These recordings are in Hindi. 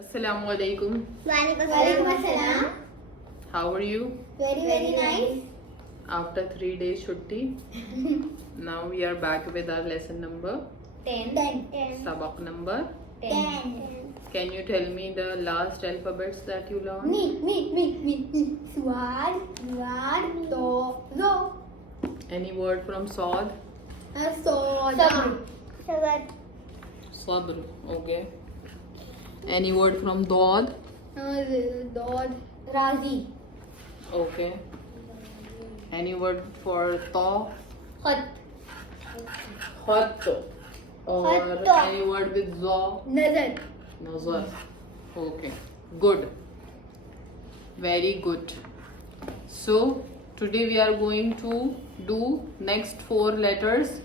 Assalamu alaikum. Walaikum assalam. How are you? Very nice. After 3 days shutti, now we are back with our lesson number, 10. sabak number. 10. Can you tell me the last alphabets that you learned? Me. Swad, to, zo. Any word from Saad? Soda. Sabr. Okay. Any word from Dod? Dod. Razi. Okay. Any word for Ta? Khat. Khat. Or Khat. any word with Za? Nazar. Nazar. Okay. Good. Very good. So today we are going to do next 4 letters,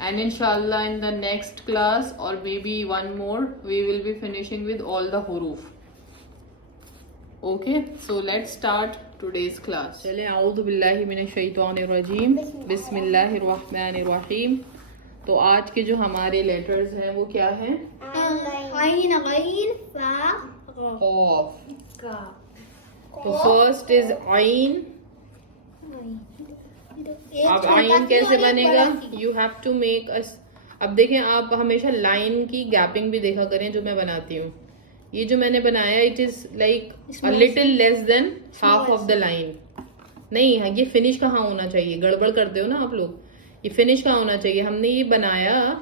and inshallah in the next class or maybe one more we will be finishing with all the huruf. Okay, so let's start today's class. चलें आऊज़ु बिल्लाहि मिनश शैतानिर रजीम, बिस्मिल्लाहिर रहमानिर रहीम. तो आज के जो हमारे लेटर्स हैं वो क्या हैं? Ain, ghain, fa, Qaf. ka. तो फर्स्ट इज आइन. अब आइन कैसे बनेगा? You have to make us. अब देखें, आप हमेशा लाइन की गैपिंग भी देखा करें जो मैं बनाती हूँ. ये जो मैंने बनाया it is like a little less than half of the line. नहीं है, ये फिनिश कहाँ होना चाहिए? गड़बड़ करते हो ना आप लोग. ये फिनिश कहाँ होना चाहिए? हमने ये बनाया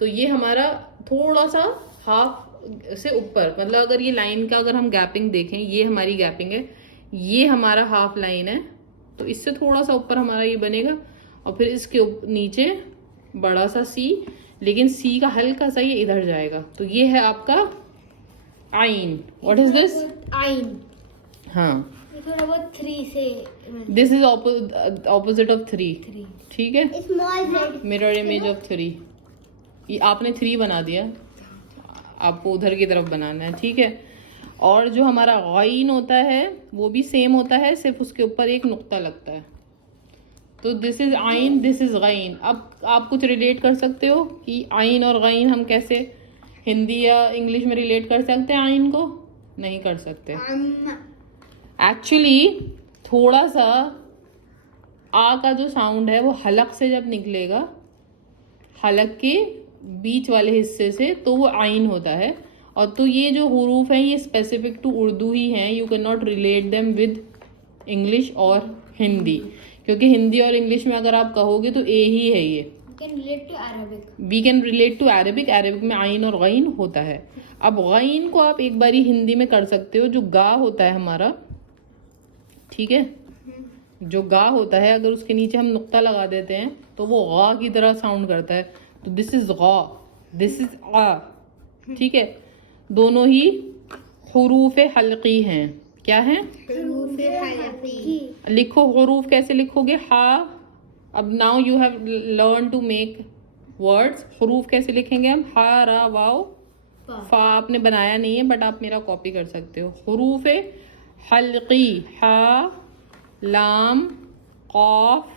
तो ये हमारा थोड़ा सा हाफ से ऊपर, मतलब अगर ये लाइन का अगर हम गैपिंग देखें, ये हमारी गैपिंग है, ये हमारा हाफ लाइन है, तो इससे थोड़ा सा ऊपर हमारा ये बनेगा. और फिर इसके नीचे बड़ा सा सी, लेकिन सी का हल्का सा ये इधर जाएगा. तो ये है आपका आइन. What is this? Ain. हाँ, थोड़ा बहुत 3 से. This is opposite of 3. 3. ठीक है, Small Z. Mirror image of 3. ये आपने 3 बना दिया, आपको उधर की तरफ बनाना है. ठीक है. और जो हमारा गाइन होता है वो भी सेम होता है, सिर्फ उसके ऊपर एक नुक्ता लगता है. तो दिस इज आइन, दिस इज गाइन. अब आप कुछ रिलेट कर सकते हो कि आइन और गाइन हम कैसे हिंदी या इंग्लिश में रिलेट कर सकते हैं? आइन को नहीं कर सकते. एक्चुअली थोड़ा सा आ का जो साउंड है वो हलक से जब निकलेगा, हलक के बीच वाले हिस्से से, तो वो आइन होता है. और तो ये जो हुरूफ हैं ये स्पेसिफिक टू उर्दू ही हैं. You can not relate them with English और हिंदी, क्योंकि हिंदी और इंग्लिश में अगर आप कहोगे तो ए ही है ये. Can relate to Arabic. We can relate to Arabic. Arabic में आइन और गाइन होता है. अब गाइन को आप एक बारी हिंदी में कर सकते हो. जो गा होता है हमारा, ठीक है, जो गा होता है अगर उसके नीचे हम नुक्ता लगा देते हैं तो वो गा की तरह साउंड करता है. तो दिस इज गा, दिस इज आ. ठीक है, दोनों ही हुरूफ हल्की हैं. क्या हैं? Huruf halqi. लिखो हुरूफ कैसे लिखोगे? हा. अब now you have learn to make words. हुरूफ कैसे लिखेंगे हम? हा, रा, वाओ, फा. आपने बनाया नहीं है बट आप मेरा कॉपी कर सकते हो. हुरूफ हल्की, हा, लाम, कॉफ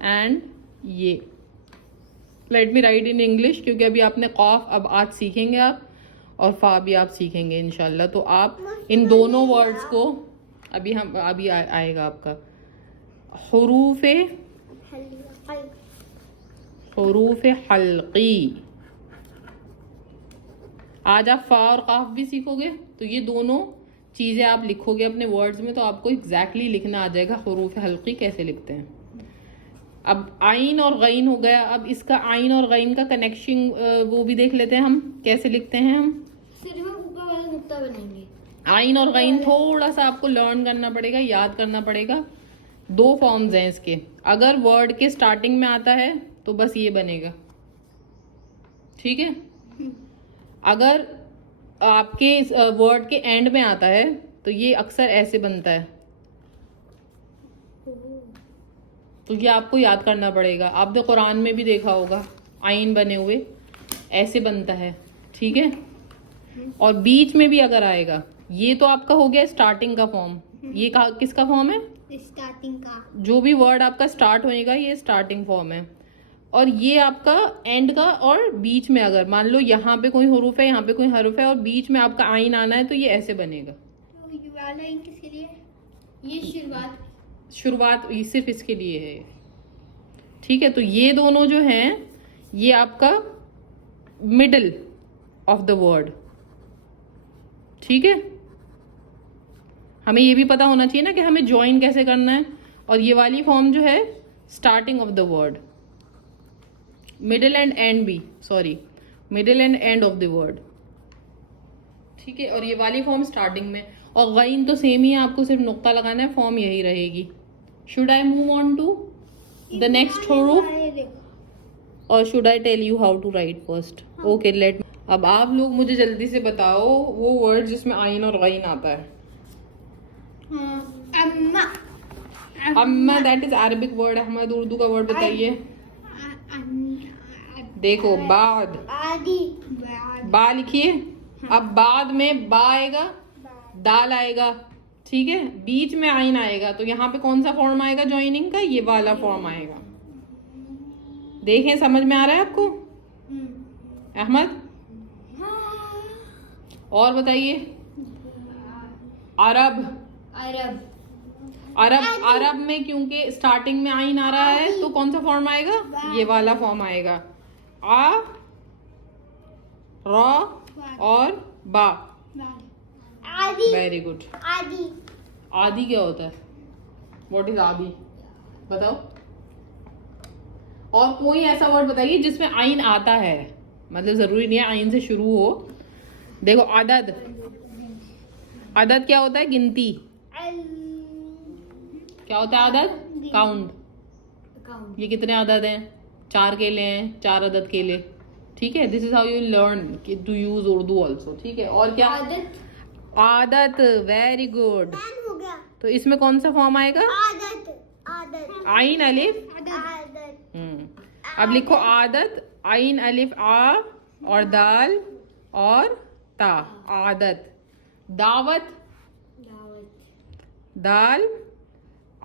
एंड ये. Let me right in English, क्योंकि अभी आपने कॉफ अब आज सीखेंगे आप, और फा भी आप सीखेंगे इंशाल्लाह. तो आप इन दोनों वर्ड्स को अभी आएगा आपका हुरूफ हल्की. आज आप फा और काफ भी सीखोगे, तो ये दोनों चीज़ें आप लिखोगे अपने वर्ड्स में, तो आपको एग्जैक्टली लिखना आ जाएगा हुरूफ हल्की कैसे लिखते हैं. अब आइन और गईन हो गया. अब इसका आइन और गईन का कनेक्शन वो भी देख लेते हैं हम कैसे लिखते हैं. हम सिर्फ हम ऊपर वाला नुक्ता बनाएंगे. आइन और गईन थोड़ा सा आपको लर्न करना पड़ेगा, याद करना पड़ेगा. 2 फॉर्म्स हैं इसके. अगर वर्ड के स्टार्टिंग में आता है तो बस ये बनेगा. ठीक है. अगर आपके वर्ड के एंड में आता है तो ये अक्सर ऐसे बनता है. तो ये आपको याद करना पड़ेगा. आपने कुरान में भी देखा होगा आइन बने हुए ऐसे बनता है. ठीक है. और बीच में भी अगर आएगा, ये तो आपका हो गया स्टार्टिंग का फॉर्म. ये किसका फॉर्म है? स्टार्टिंग का. जो भी वर्ड आपका स्टार्ट होएगा ये स्टार्टिंग फॉर्म है. और ये आपका एंड का, और बीच में अगर मान लो यहाँ पे कोई हरूफ है, यहाँ पे कोई हरूफ है और बीच में आपका आइन आना है तो ये ऐसे बनेगा। तो ये वाला इन किसके लिए? ये शुरुआत ये सिर्फ इसके लिए है, ठीक है। तो ये दोनों जो हैं ये आपका मिडल ऑफ द वर्ड, ठीक है। हमें ये भी पता होना चाहिए ना कि हमें ज्वाइन कैसे करना है। और ये वाली फॉर्म जो है starting of the word, middle end end भी, sorry middle end end of the word, ठीक है। और ये वाली फॉर्म स्टार्टिंग में, और गईन तो सेम ही है, आपको सिर्फ नुक्ता लगाना है, फॉर्म यही रहेगी। Should I move on to the next हरूफ और should I tell you how to write first? Okay let. अब आप लोग मुझे जल्दी से बताओ वो वर्ड जिसमें आइन और गईन आता है। अम्मा। अम्मा that is Arabic word. Ahmad Urdu का वर्ड बताइए। देखो बाद, आदि। बा लिखिए। अब बाद में बा आएगा, दाल आएगा, ठीक है। बीच में आइन आएगा तो यहाँ पे कौन सा फॉर्म आएगा ज्वाइनिंग का? ये वाला फॉर्म आएगा। देखें समझ में आ रहा है आपको अहमद? और बताइए। अरब। अरब। अरब, अरब में क्योंकि स्टार्टिंग में आइन आ रहा है तो कौन सा फॉर्म आएगा? ये वाला फॉर्म आएगा। आ, रा और बा। आदि। Very good. आदि। आदि क्या होता है? व्हाट इज आदि? बताओ। और कोई ऐसा वर्ड बताइए जिसमें आइन आता है, मतलब जरूरी नहीं है आइन से शुरू हो। देखो अदद, अदद क्या होता है? गिनती। क्या होता है अदद? काउंट। ये कितने अदद हैं? 4 केले हैं, 4 अदद केले, ठीक है। This is how you learn to use Urdu also, ठीक है। और क्या? आदत। Very good. हो गया। तो इसमें कौन सा फॉर्म आएगा? आदत। आदत। आइन अलिफ। आदत। अब लिखो आदत, आइन अलिफ आ और दाल और ता, आदत। दावत, दाल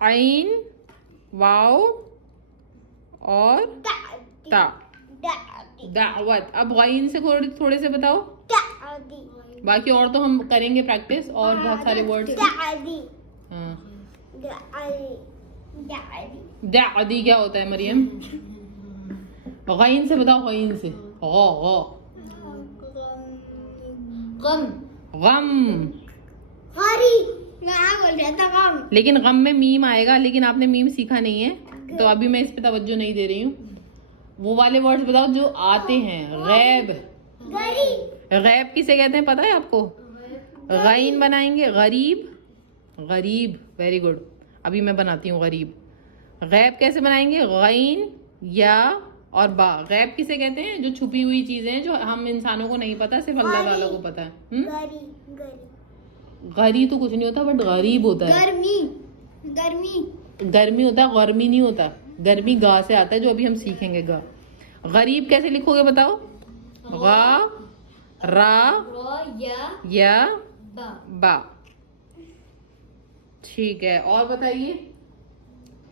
आइन वाव और ता, दावत। अब गाइन से थोड़े से बताओ, बाकी और तो हम करेंगे प्रैक्टिस और बहुत सारे वर्ड्स। हाँ, दादी क्या होता है मरियम? गाइन से बताओ, गाइन से। गम। गम। बोल रहा था गम। लेकिन गम में मीम आएगा, लेकिन आपने मीम सीखा नहीं है तो अभी मैं इस पे तवज्जो नहीं दे रही हूँ। वो वाले वर्ड्स बताओ जो आते हैं। गैब। गैब किसे कहते हैं पता है आपको? गाइन बनाएंगे, गरीब। गरीब, वेरी गुड। अभी मैं बनाती हूँ गरीब। गैब कैसे बनाएंगे? गाइन या और बा। गैब किसे कहते हैं? जो छुपी हुई चीजें हैं जो हम इंसानों को नहीं पता, सिर्फ अल्लाह ताला को पता है। गरी तो कुछ नहीं होता, बट गरीब होता है। गर्मी होता है, गर्मी नहीं होता। गर्मी गा से आता है, जो अभी हम सीखेंगे गा। गरीब कैसे लिखोगे बताओ? गा, रा या बा, ठीक है। और बताइए।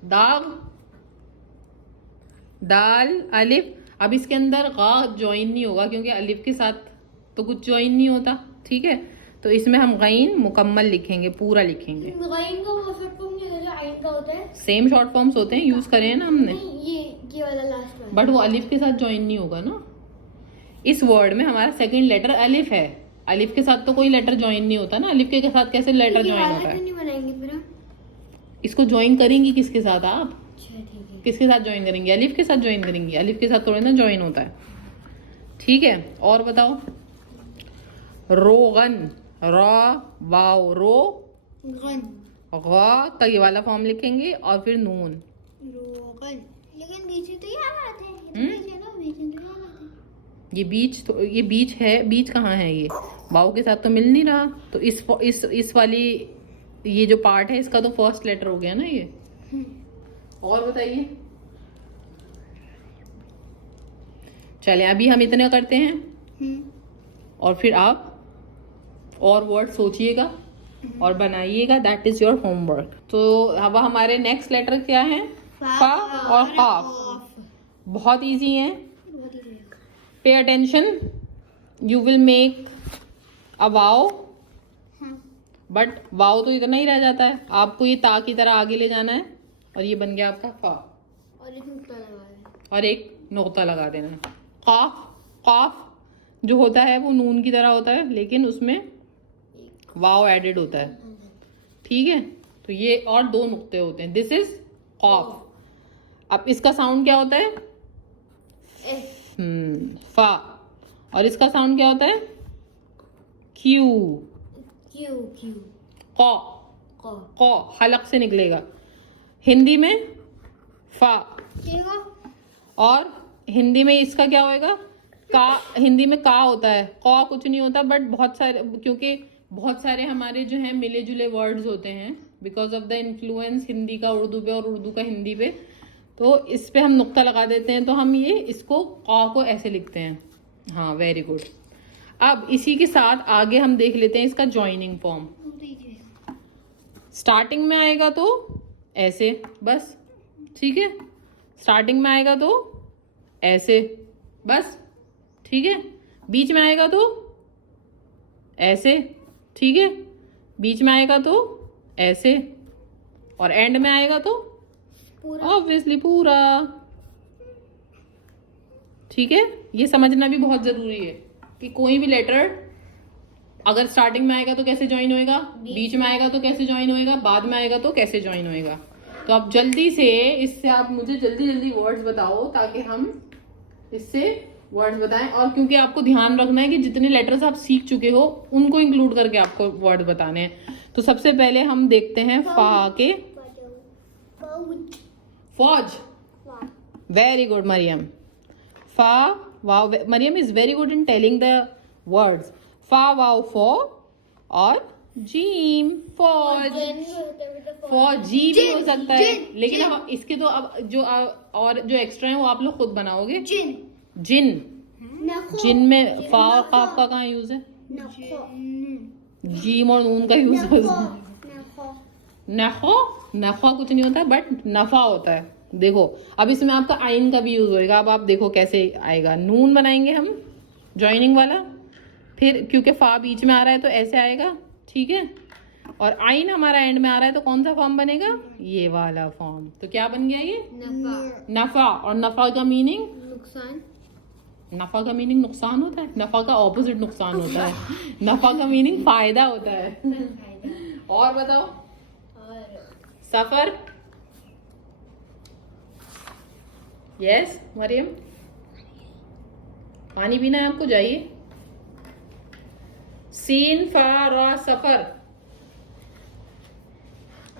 दाग, दाल अलिफ। अब इसके अंदर गा ज्वाइन नहीं होगा क्योंकि अलिफ के साथ तो कुछ ज्वाइन नहीं होता, ठीक है। तो इसमें हम गईन मुकम्मल लिखेंगे, पूरा लिखेंगे। गईन का वो शॉर्ट फॉर्म नहीं होता, आइन का होता है। सेम शॉर्ट फॉर्म्स होते हैं, यूज करे हैं ना हमने। ये वाला लास्ट वाला। बट वो अलिफ के साथ ज्वाइन नहीं होगा ना। इस वर्ड में हमारा सेकंड लेटर अलिफ है, अलिफ के साथ तो कोई लेटर ज्वाइन नहीं होता ना। अलिफ के साथ कैसे लेटर ज्वाइन होता है? नहीं बनाएंगे फिर इसको ज्वाइन करेंगी किसके साथ आप? अच्छा ठीक है। किसके साथ ज्वाइन करेंगे? अलिफ के साथ ज्वाइन करेंगी। अलिफ के साथ थोड़े ना ज्वाइन होता है, ठीक है। और बताओ। रोगन, रा वाव, रो गन। गा का ये वाला फॉर्म लिखेंगे और फिर नून। रोगन। लेकिन बीच में तो ये आते हैं। ये बीच तो, ये बीच है। बीच कहाँ है? ये वाव के साथ तो मिल नहीं रहा। तो इस वाली ये जो पार्ट है इसका तो फर्स्ट लेटर हो गया ना ये। और बताइए। चलिए अभी हम इतना करते हैं और फिर आप और वर्ड सोचिएगा और बनाइएगा। That is your homework. तो अब हमारे नेक्स्ट लेटर क्या है? फा और काफ। बहुत इजी है। बहुत easy है। Pay attention, you will make a वाव, हाँ। बट वाव तो इतना ही रह जाता है, आपको ये ता की तरह आगे ले जाना है और ये बन गया आपका फा, और एक नुक्ता लगा है। और एक नुक्ता लगा देना है। काफ, काफ जो होता है वो नून की तरह होता है, लेकिन उसमें वाव एडेड होता है, ठीक है। तो ये और दो नुक्ते होते हैं, दिस इज काफ। अब इसका साउंड क्या होता है? फा। और इसका साउंड क्या होता है? क्यू। क्यू क्यू कौ, को कौ हलक से निकलेगा। हिंदी में फा, ठीक है। और हिंदी में इसका क्या होएगा? का। हिंदी में का होता है, कौ कुछ नहीं होता, बट बहुत सारे, क्योंकि बहुत सारे हमारे जो हैं मिले जुले वर्ड्स होते हैं because of the influence Hindi का उर्दू पे और उर्दू का हिंदी पे, तो इस पे हम नुक्ता लगा देते हैं, तो हम ये इसको का को ऐसे लिखते हैं। हाँ, वेरी गुड। अब इसी के साथ आगे हम देख लेते हैं इसका जॉइनिंग फॉर्म। स्टार्टिंग में आएगा तो ऐसे, बस, ठीक है। स्टार्टिंग में आएगा तो ऐसे, बस, ठीक है। बीच में आएगा तो ऐसे, ठीक है। बीच में आएगा तो ऐसे, और एंड में आएगा तो पूरा। ऑब्वियसली पूरा, ठीक है। ये समझना भी बहुत जरूरी है कि कोई भी लेटर अगर स्टार्टिंग में आएगा तो कैसे ज्वाइन होएगा, बीच में आएगा तो कैसे ज्वाइन होएगा, बाद में आएगा तो कैसे ज्वाइन होएगा। तो आप जल्दी से इससे आप मुझे जल्दी जल्दी वर्ड्स बताओ ताकि हम इससे वर्ड्स बताएं। और क्योंकि आपको ध्यान रखना है कि जितने लेटर्स आप सीख चुके हो उनको इंक्लूड करके आपको वर्ड बताने हैं। तो सबसे पहले हम देखते हैं फा के। फौज, वेरी गुड मरियम। फा वाव, Mariam is very good in telling the words. फा वाव फो, और जीम फौज। फौजी भी हो सकता है, लेकिन अब इसके तो अब जो और जो एक्स्ट्रा है वो आप लोग खुद बनाओगे। जिन जिन, नखो जिन में फा और काफ का कहाँ यूज है? नखो जीम और नून का यूज है। नखो नखो, नफा कुछ नहीं होता बट नफा होता है। देखो अब इसमें आपका आइन का भी यूज होएगा। अब आप देखो कैसे आएगा। नून बनाएंगे हम ज्वाइनिंग वाला, फिर क्योंकि फा बीच में आ रहा है तो ऐसे आएगा, ठीक है। और आइन हमारा एंड में आ रहा है तो कौन सा फॉर्म बनेगा? ये वाला फॉर्म। तो क्या बन गया ये? नफा नफा। और नफा का मीनिंग? नुकसान। नफा का मीनिंग नुकसान होता है? नफा का ऑपोजिट नुकसान होता है। नफा का मीनिंग फायदा होता है। और बताओ। और सफर। यस मरियम, पानी पीना है आपको, जाइए। सीन फा रा सफर।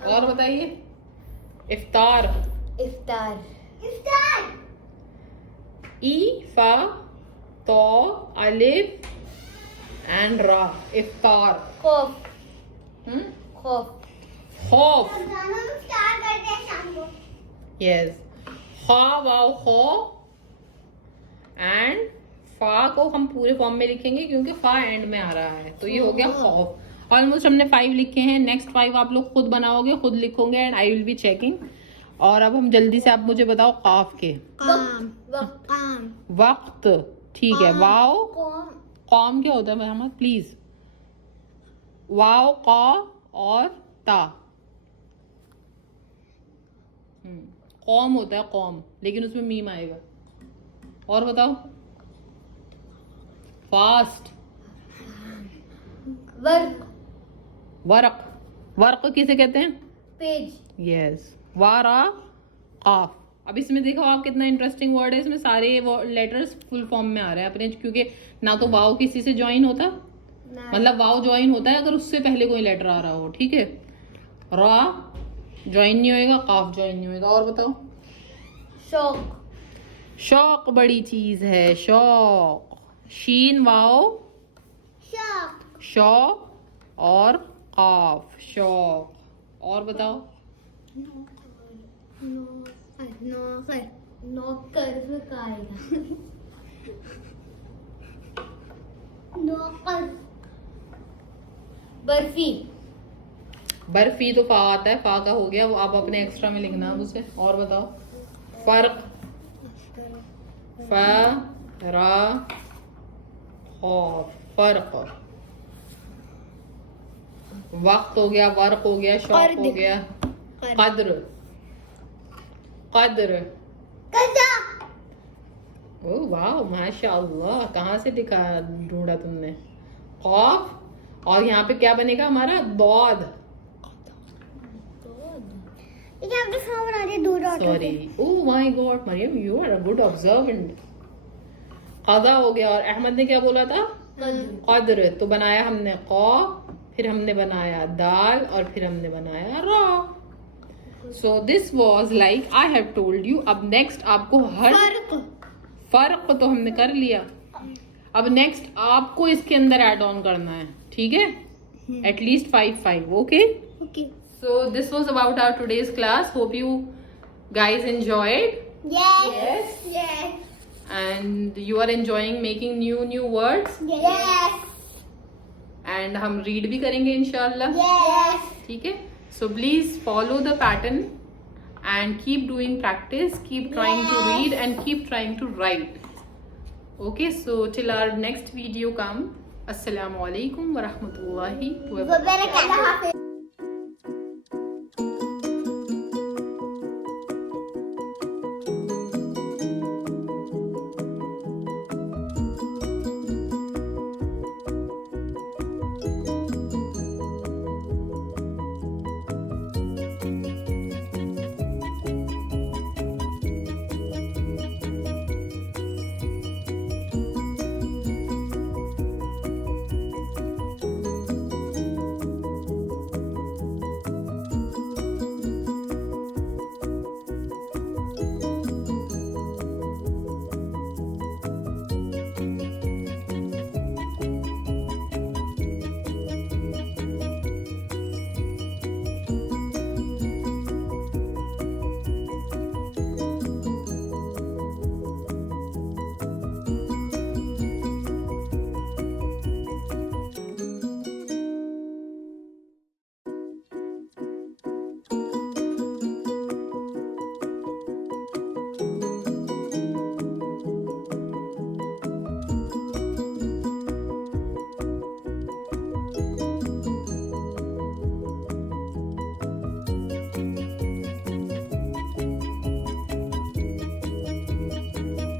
और बताइए। इफ्तार। इफ्तार। इफ्तार। ई फा तो अलिफ एंड रा, इफ्तार। खौफ। खौफ। इफ्तार करते हैं शाम को। यस। खा वाव खो, एंड फा को हम पूरे फॉर्म में लिखेंगे क्योंकि फा एंड में आ रहा है। तो ये हो गया खौफ। ऑलमोस्ट हमने 5 लिखे हैं। नेक्स्ट 5 आप लोग खुद बनाओगे, खुद लिखोगे, and I will be checking. और अब हम जल्दी से, आप मुझे बताओ काफ के। वक्त, ठीक है। वाव कौम क्या होता है मेहमद प्लीज? वाव का और ता, कौम होता है कौम, लेकिन उसमें मीम आएगा। और बताओ। फास्ट। वर्क। वर्क। वर्क किसे कहते हैं? पेज। यस। वारा काफ। अब इसमें देखो आप कितना इंटरेस्टिंग वर्ड है। इसमें सारे लेटर्स फुल फॉर्म में आ रहे हैं अपने, क्योंकि ना तो वाव किसी से ज्वाइन होता, मतलब वाव ज्वाइन होता है अगर उससे पहले कोई लेटर आ रहा हो, ठीक है। रा ज्वाइन नहीं होएगा, काफ ज्वाइन नहीं होएगा। और बताओ। शौक। शौक बड़ी चीज है, शौक। शीन वाव शौक। शौ और काफ, शौक। और बताओ। नौकर। नौकर में का आएगा? नौकर। बर्फी। बर्फी तो फा आता है, फा का हो गया वो, आप अपने एक्स्ट्रा में लिखना अब उसे। और बताओ। फर्क। फर्क, वक्त हो गया, वर्क हो गया, शौक हो गया, कद्र, कद्र। ओह वाह माशाअल्लाह, कहाँ से दिखा ढूंढा तुमने? खौफ, और यहाँ पे क्या बनेगा हमारा? दौद। Sorry, oh my god Mariam, you are a good observant. कज़ा हो गया, और अहमद ने क्या बोला था? कद्र। तो बनाया हमने कौ, फिर हमने बनाया दाल, और फिर हमने बनाया रा। सो this was like I have told you. अब नेक्स्ट आपको हर फर्क तो हमने कर लिया, अब नेक्स्ट आपको इसके अंदर ऐड ऑन करना है, ठीक है? At least 5 okay? So this was about our today's class. Hope you guys enjoyed. Yes. And you are enjoying making new words. Yes. And हम read भी करेंगे इंशाल्लाह, Yes. ठीक है? So please follow the pattern and keep doing practice, keep trying to read and keep trying to write. Okay, so till our next video come, Assalamu alaikum wa rahmatullahi wa barakatuh. Barakatuh.